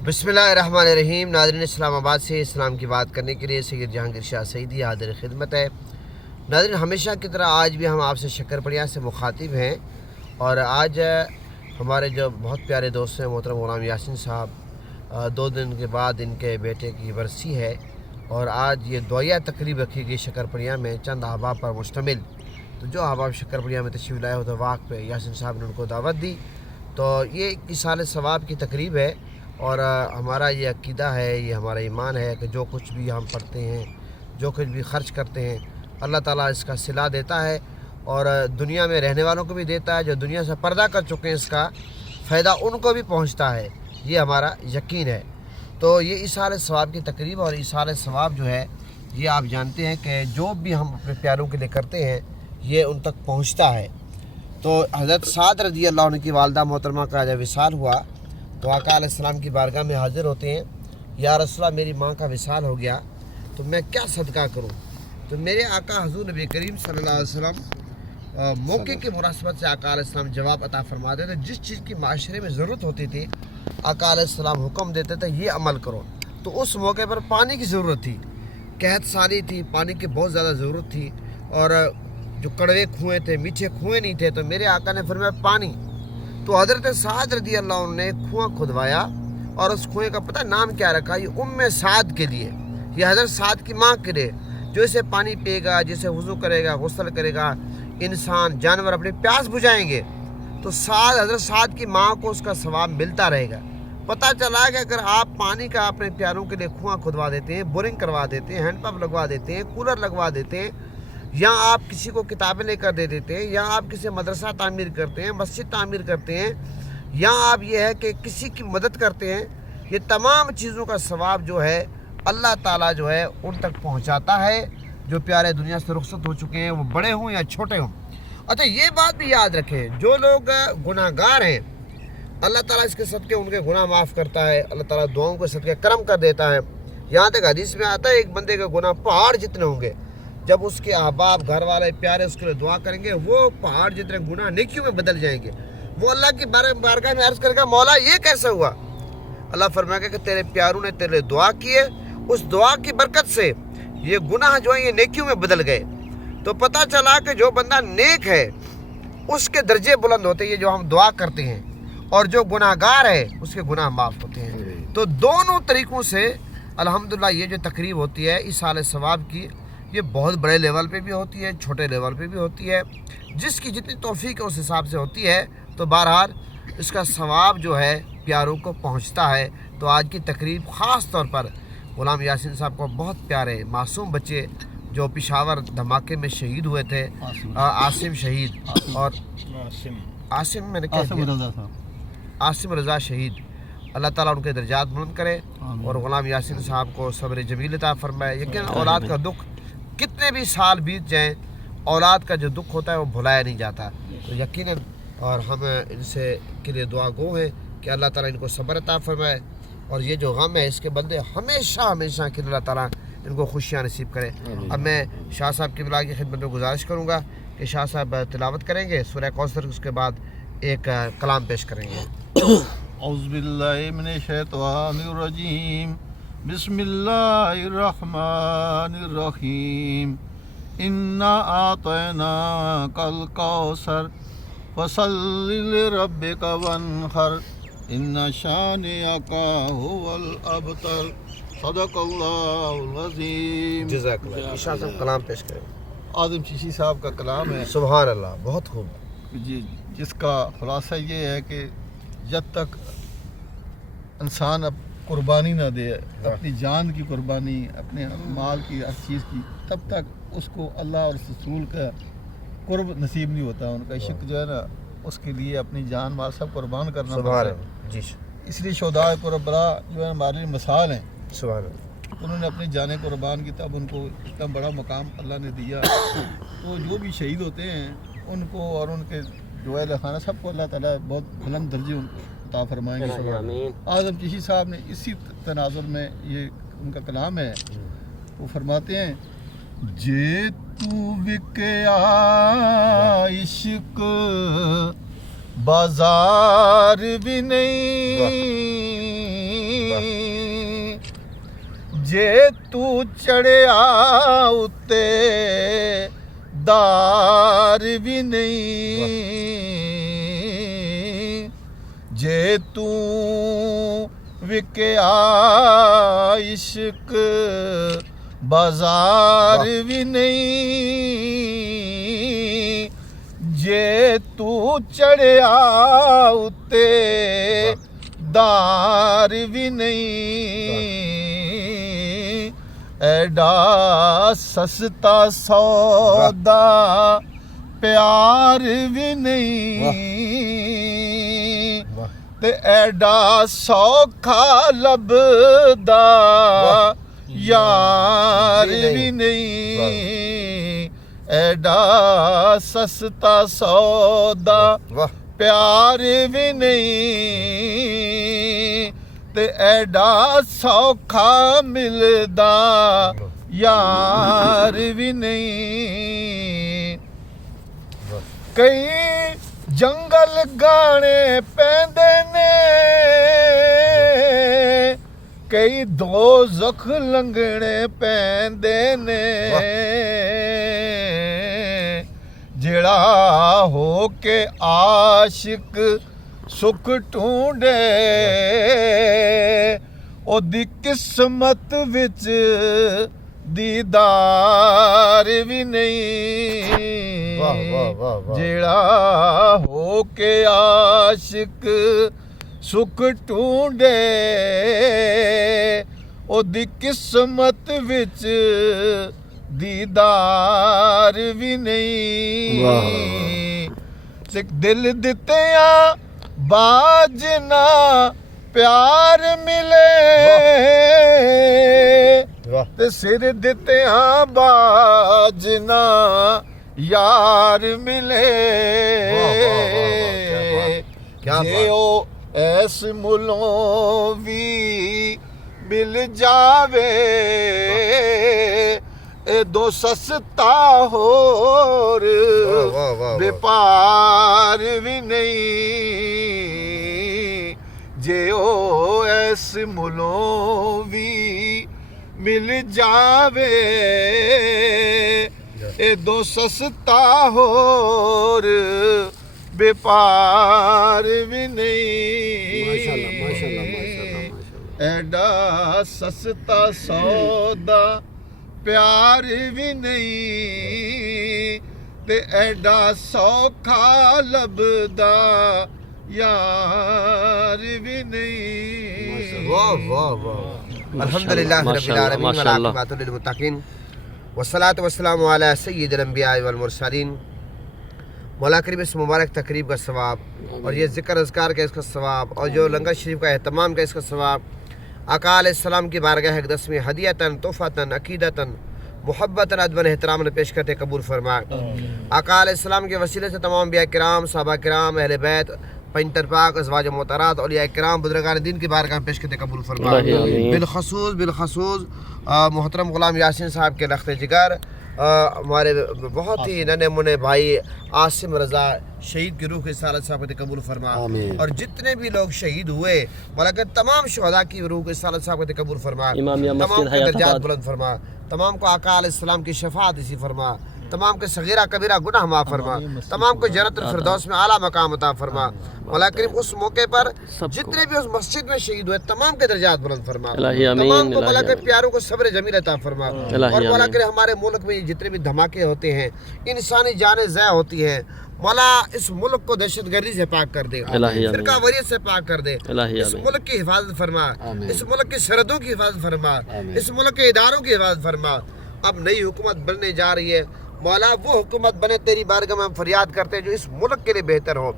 बिस्मिल्लाहिर्रहमानिर्रहीम। नाज़रीन, इस्लाम आबाद से इस्लाम की बात करने के लिए सैयद जहांगीर शाह सईदी हाज़िर खिदमत है। नाज़रीन, हमेशा की तरह आज भी हम आपसे शक्करपड़िया से मुखातिब हैं और आज हमारे जो बहुत प्यारे दोस्त हैं मोहतरम ग़ुलाम यासीन साहब, 2 दिन के बाद इनके बेटे की बरसी है और आज ये दुआया तकरीब रखी गई शक्करपड़िया में चंद अहबाब पर मुश्तमिल। तो जो अहबाब शक्करपड़िया में तशरीफ़ लाए होते वाक़ पे यासीन साहब ने उनको दावत दी। तो ये इसाले सवाब की तकरीब है और हमारा ये अक़ीदा है, ये हमारा ईमान है कि जो कुछ भी हम पढ़ते हैं, जो कुछ भी ख़र्च करते हैं, अल्लाह ताला इसका सिला देता है और दुनिया में रहने वालों को भी देता है। जो दुनिया से पर्दा कर चुके हैं इसका फ़ायदा उनको भी पहुंचता है, ये हमारा यकीन है। तो ये इसाले सवाब की तकरीब और इसाले सवाब जो है ये आप जानते हैं कि जो भी हम अपने प्यारों के लिए करते हैं ये उन तक पहुँचता है। तो हज़रत साद रज़ी अल्लाह अन्हु की वालदा मोहतरमा का जब विसाल हुआ तो आका अलैहिस्सलाम की बारगाह में हाज़िर होते हैं, या रसूलल्लाह मेरी माँ का विसाल हो गया तो मैं क्या सदका करूँ। तो मेरे आका हुज़ूर नबी करीम सल्लल्लाहु अलैहि वसल्लम मौके की मुनासबत से आका अलैहिस्सलाम जवाब अता फरमाते थे। जिस चीज़ की माशरे में ज़रूरत होती थी आका अलैहिस्सलाम हुक्म देते थे ये अमल करो। तो उस मौके पर पानी की ज़रूरत थी, कहत सारी थी, पानी की बहुत ज़्यादा ज़रूरत थी और जो कड़वे कुएँ थे, मीठे कुएँ नहीं थे। तो मेरे आका ने फरमाया पानी। तो हज़रत साद रज़ी अल्लाह अन्हु ने कुआं खुदवाया और उस कुएं का पता नाम क्या रखा, ये उम्मे साद के लिए, ये हज़रत साद की माँ के लिए। जो इसे पानी पिएगा, जिसे वज़ू करेगा, गुस्ल करेगा, इंसान जानवर अपनी प्यास बुझाएंगे तो हज़रत साद की माँ को उसका सवाब मिलता रहेगा। पता चला कि अगर आप पानी का अपने प्यारों के लिए कुआं खुदवा देते हैं, बोरिंग करवा देते हैं, हैंडपम्प लगवा देते हैं, कूलर लगवा देते हैं, या आप किसी को किताबें लेकर दे देते हैं, या आप किसी मदरसा तामीर करते हैं, मस्जिद तामीर करते हैं, या आप ये है कि किसी की मदद करते हैं, ये तमाम चीज़ों का सवाब जो है अल्लाह ताला जो है उन तक पहुंचाता है जो प्यारे दुनिया से रुखसत हो चुके हैं, वो बड़े हों या छोटे हों। अच्छा, ये बात भी याद रखें, जो लोग गुनाहगार हैं अल्लाह ताला इसके सदक़े उनके गुनाह माफ़ करता है, अल्लाह ताला दुआओं के सदक़े करम कर देता है। यहाँ तक हदीस में आता है एक बंदे के गुनाह पहाड़ जितने होंगे, जब उसके अहबाब घर वाले प्यारे उसके लिए दुआ करेंगे वो पहाड़ जितने गुनाह नेकियों में बदल जाएंगे। वो अल्लाह की बारगाह में अर्ज़ करेगा मौला ये कैसे हुआ। अल्लाह फरमाएगा कि तेरे प्यारों ने तेरे लिए दुआ की है, उस दुआ की बरकत से ये गुनाह जो है ये नेकियों में बदल गए। तो पता चला कि जो बंदा नेक है उसके दर्जे बुलंद होते हैं, ये जो हम दुआ करते हैं, और जो गुनाहगार है उसके गुनाह माफ़ होते हैं। तो दोनों तरीक़ों से अल्हम्दुलिल्लाह ये जो तकरीब होती है इस साल सवाब की, ये बहुत बड़े लेवल पे भी होती है, छोटे लेवल पे भी होती है, जिसकी जितनी तौफीक है उस हिसाब से होती है। तो बहरहाल इसका सवाब जो है प्यारों को पहुंचता है। तो आज की तकरीब ख़ास तौर पर ग़ुलाम यासीन साहब को बहुत प्यारे मासूम बच्चे जो पेशावर धमाके में शहीद हुए थे, आसिम शहीद और आसिम मैंने क्या आसिम रज़ा शहीद, अल्लाह ताला उनके दर्जात बुलंद करे और ग़ुलाम यासीन साहब को सब्र जमील अता फरमाए। यकीन औलाद का दुख कितने भी साल बीत जाएं, औलाद का जो दुख होता है वो भुलाया नहीं जाता। तो यकीनन और हम इनसे के लिए दुआ गो हैं कि अल्लाह ताला इनको सब्र अता फरमाए और ये जो गम है इसके बंदे हमेशा हमेशा के अल्लाह ताला इनको खुशियाँ नसीब करे। अब मैं शाह साहब की बिला की खिदमत में गुजारिश करूँगा कि शाह साहब तिलावत करेंगे सूरह कौसर, उसके बाद एक कलाम पेश करेंगे। औज़ु बिल्लाहि मिनश शैतानिर रजीम, बिस्मिल्लाहिर रहमानिर रहीम, इन्ना आतैनाकल कौसर फसल्लि लिरब्बिका वन्हर, इन्ना शानिअका हुवल अबतर, सदक़ल्लाहुल अज़ीम। जज़ाकल्लाह। शाह साहब कलाम पेश करें। आज़म चिश्ती साहब का कलाम है। सुभान अल्लाह, बहुत खूब जी, जिसका खुलासा ये है कि जब तक इंसान अब कुर्बानी ना दे, अपनी जान की कुर्बानी, अपने माल की, हर चीज़ की, तब तक उसको अल्लाह और रसूल का कुर्ब नसीब नहीं होता। उनका इश्क जो है ना उसके लिए अपनी जान माल सब कुर्बान करना पड़ता है। जी, इसलिए शोहदाए कुर्बरा जो है हमारे लिए मिसाल हैं। उन्होंने अपनी जानें कुर्बान की, तब उनको इतना बड़ा मकाम अल्लाह ने दिया। तो जो भी शहीद होते हैं उनको और उनके जो है खाना सबको अल्लाह ताला बहुत बुलंद दर्जे उनको अता फरमाएंगे। आज़म चिश्ती साहब ने इसी तनाजुर में ये उनका कलाम है, वो फरमाते हैं जे तू विकया इश्क बाजार भी नहीं, ਜੇ ਤੂੰ ਚੜਿਆ ਉੱਤੇ ਦਾਰ ਵੀ ਨਹੀਂ, ਜੇ ਤੂੰ ਵਿਕਿਆ ਇਸ਼ਕ ਬਾਜ਼ਾਰ ਵੀ ਨਹੀਂ, ਜੇ ਤੂੰ ਚੜਿਆ ਉੱਤੇ ਦਾਰ ਵੀ ਨਹੀਂ, ਐਡਾ ਸਸਤਾ ਸੌਦਾ ਪਿਆਰ ਵੀ ਨਹੀਂ, ਤੇ ਐਡਾ ਸੌਖਾ ਲੱਭਦਾ ਯਾਰ ਵੀ ਨਹੀਂ, ਐਡਾ ਸਸਤਾ ਸੌਦਾ ਪਿਆਰ ਵੀ ਨਹੀਂ, ਤੇ ਐਡਾ ਸੌਖਾ ਮਿਲਦਾ ਯਾਰ ਵੀ ਨਹੀਂ। ਕਈ ਜੰਗਲ ਗਾਣੇ ਪੈਂਦੇ ਨੇ, ਕਈ ਦੋਜ਼ਖ ਲੰਘਣੇ ਪੈਂਦੇ ਨੇ, ਜਿਹੜਾ ਹੋ ਕੇ ਆਸ਼ਿਕ ਸੁਖ ਢੂੰਡੇ, ਉਹਦੀ ਕਿਸਮਤ ਵਿੱਚ ਦੀਦਾਰ ਵੀ ਨਹੀਂ। ਜਿਹੜਾ ਹੋ ਕੇ ਆਸ਼ਿਕ ਸੁਖ ਢੂੰਡੇ, ਉਹਦੀ ਕਿਸਮਤ ਵਿੱਚ ਦੀਦਾਰ ਵੀ ਨਹੀਂ। ਸਿੱਖ ਦਿਲ ਦਿੱਤਿਆਂ ਬਾਜ ਨਾ ਪਿਆਰ ਮਿਲੇ, ਤੇ ਸਿਰ ਦਿੱਤਿਆਂ ਬਾਜ ਨਾ ਯਾਰ ਮਿਲੇ, ਜੇ ਉਹ ਐਸ ਮੁੱਲੋਂ ਵੀ ਮਿਲ ਜਾਵੇ, ਇਹ ਦੋ ਸਸਤਾ ਹੋਰ ਵਪਾਰ ਵੀ ਨਹੀਂ, ਜੇ ਉਹ ਐਸ ਮੁੱਲੋਂ ਵੀ ਮਿਲ ਜਾਵੇ, ਇਹ ਦੋ ਸਸਤਾ ਹੋਰ ਵਪਾਰ ਵੀ ਨਹੀਂ। ਮਾਸ਼ਾਅੱਲਾ ਮਾਸ਼ਾਅੱਲਾ ਮਾਸ਼ਾਅੱਲਾ ਮਾਸ਼ਾਅੱਲਾ। ਐਡਾ ਸਸਤਾ ਸੌਦਾ ਪਿਆਰ ਵੀ ਨਹੀਂ, ਤੇ ਐਡਾ ਸੌਖਾ ਲੱਭਦਾ ਯਾਰ ਵੀ ਨਹੀਂ। वाह वाह वाह। अल्हम्दुलिल्लाह रब्बिल आलमीन व आक़िबतुल लिल मुत्तक़ीन वस्सलातु वस्सलामु अला सय्यिदिल अंबिया वल मुरसलीन। मौला करीम इस मुबारक तकरीब का सवाब और ये ज़िक्र अज़कार का इसका सवाब और जो लंगर शरीफ का एहतमाम का इसका सवाब आका अलैहिस्सलाम की बारगाह अक़दस में हदियतन तोहफ़तन अक़ीदतन मुहब्बतन अदबन एहतराम पेश करते कबूल फरमाए। आका अलैहिस्सलाम के वसीले से तमाम अंबिया किराम, सहाबा किराम, अहले बैत, पंजतर पाक, अज़वाज मोहतरात, औलिया किराम, बुज़ुर्गान दीन की बारगाह पेश करते कबूल फरमाए। बिलखसूस मोहतरम ग़ुलाम यासीन साहब के लख्त जिगर, हमारे बहुत ही नन्हे मुन्ने भाई आसिम रज़ा शहीद की रूह की सालत साहब को कबूल फरमा, और जितने भी लोग शहीद हुए मौला के तमाम शुहदा की रूह की सालत साहब को कबूल फरमा, तमाम के दर्जात बुलंद फरमा, तमाम को आका अलैहिस्सलाम की शफाअत इसी फरमा, तमाम के सगीरा कबीरा गुनाह माफ़ फरमा, तमाम को जन्नतुल फिरदौस में आला मकाम अता फरमा। मौला करीम उस मौके पर जितने भी उस मस्जिद में शहीद हुए तमाम के दर्जात बुलंद फरमा, तमाम को मौला के प्यारों को सब्र जमील अता फरमा। और मौला करीम हमारे मुल्क में जितने भी धमाके होते हैं, इंसानी जानें ज़ाया होती हैं, मौला इस मुल्क को दहशतगर्दी से पाक कर दे, फिरका वरीयत से पाक कर दे, इस मुल्क की हिफाजत फरमा, इस मुल्क की सरहदों की हिफाजत फरमा, इस मुल्क के इदारों की हिफाजत फरमा। अब नई हुकूमत बनने जा रही है, मौला वो हुकूमत बने तेरी बारगाह में हम फरियाद करते हैं जो इस मुल्क के लिए बेहतर हो,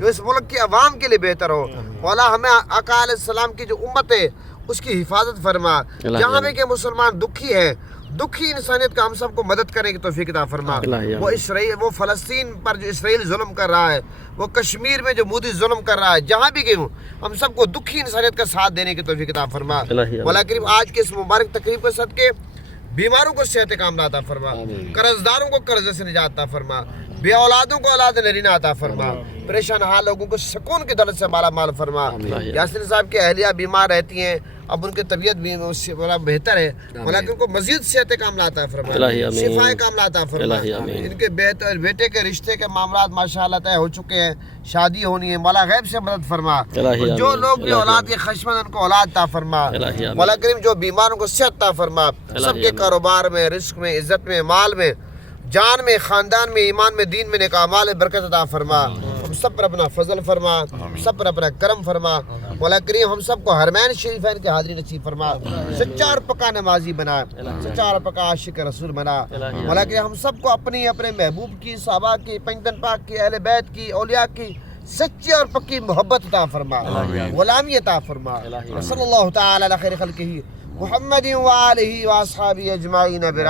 जो इस मुल्क की आवाम के लिए बेहतर हो। मौला हमें आका अलैहिस्सलाम की जो उम्मत है उसकी हिफाजत फरमा, जहाँ भी के मुसलमान दुखी है, दुखी इंसानियत का हम सबको मदद करने की तौफीक अता फरमा। वो इसराइल, वो फ़लस्तीन पर जो इसराइल जुल्म कर रहा है, वो कश्मीर में जो मोदी जुल्म कर रहा है, जहाँ भी गए हम सबको दुखी इंसानियत का साथ देने की तौफीक अता फरमा। मौला करीम आज के इस मुबारक तकरीब के सदके बीमारों को सेहत कामना अता फरमा, कर्जदारों को कर्ज से निजात अता फरमा, बे औलादों को औलाद नरीना अता फरमा, परेशान हाल लोगों को सुकून की दौलत से माला माल फरमा। यासीन साहब की अहलिया बीमार रहती हैं, اب ان کی طبیعت بھی اس سے بڑا بہتر ہے، مولا ان کو مزید صحت کاملہ عطا فرما، الہی آمین، شفا کاملہ عطا فرما، الہی آمین۔ ان کے بیٹے کے رشتے کے معاملات ماشاءاللہ طے ہو چکے ہیں، شادی ہونی ہے، مولا غیب سے مدد فرما، الہی اور جو آمین، لوگ بھی الہی اولاد کے خشمند ان کو اولاد عطا فرما، الہی آمین، مولا کریم جو بیماروں کو صحت عطا فرما، سب کے آمین۔ کاروبار میں، رزق میں، عزت میں، مال میں، جان میں، خاندان میں، ایمان میں، دین میں، نیک اعمال میں برکت عطا فرما، ہم سب پر اپنا فضل فرما، سب پر اپنا کرم فرما، مولا کریم ہم سب کو حرمین شریفین کی حاضری نصیب فرما، سچا اور پکا نمازی بنا، سچا اور پکا عاشق رسول بنا، مولا کریم ہم سب کو اپنے محبوب کی، صحابہ کی، پنجتن پاک کی، اہل بیت کی، اولیاء کی سچی اور پکی محبت عطا فرما، غلامی عطا فرما، صلی اللہ تعالی علی خیر خلقہ محمد و آلہ و اصحابہ اجمعین برحمتہ